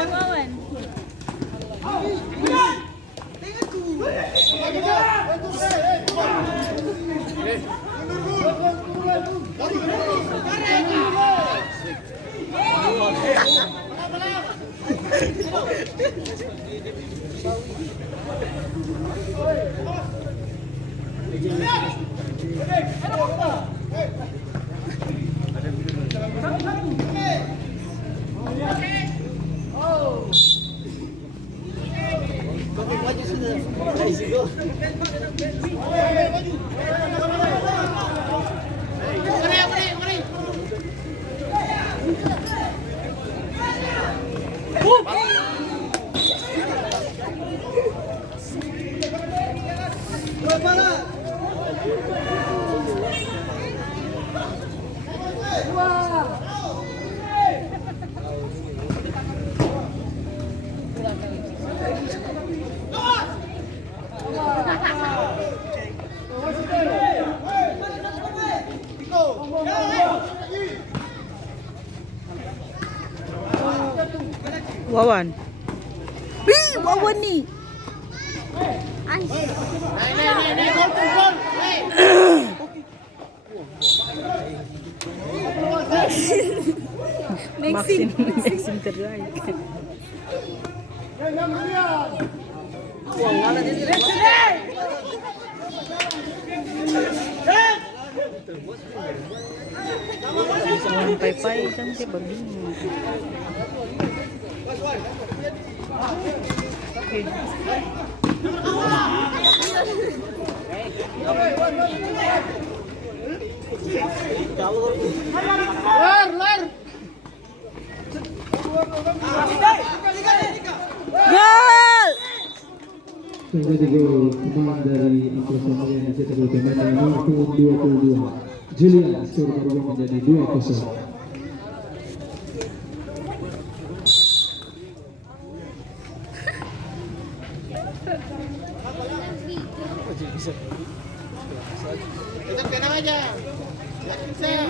Wawan. Wawan. Wih, Wawan nih. Ay. Maxim terbaik. Sampai-pai kan dia bingung. Menjadi gol pemain dari Angkasa yang dicetak oleh pemain nomor 22 Julian, skor berubah menjadi 2-0. Kita tenang aja. Saya.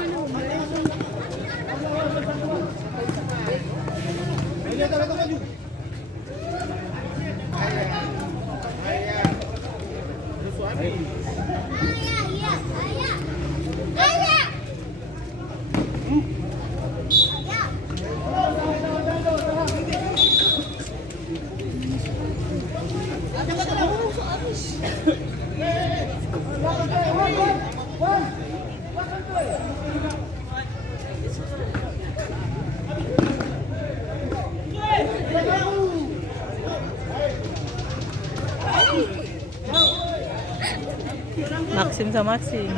Maxim sama Maxim.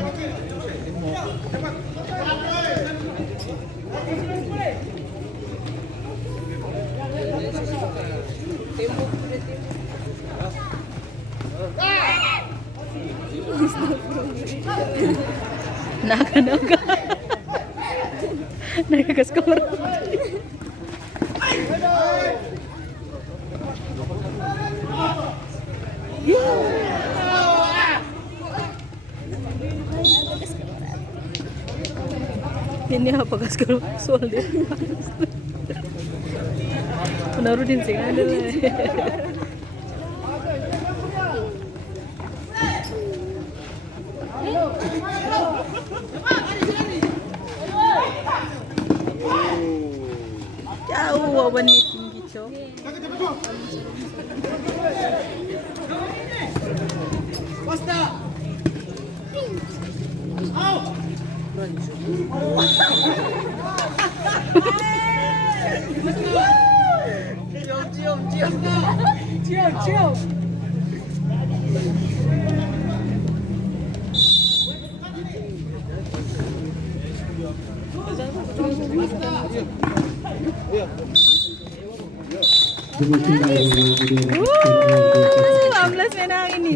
Naga. Naga ke skor. Ini apa skor soal dia? Menaruh din sing ada lah. Jauh Wawan ni tinggi cok. Basta. Out. Cium. Amblas menang ini.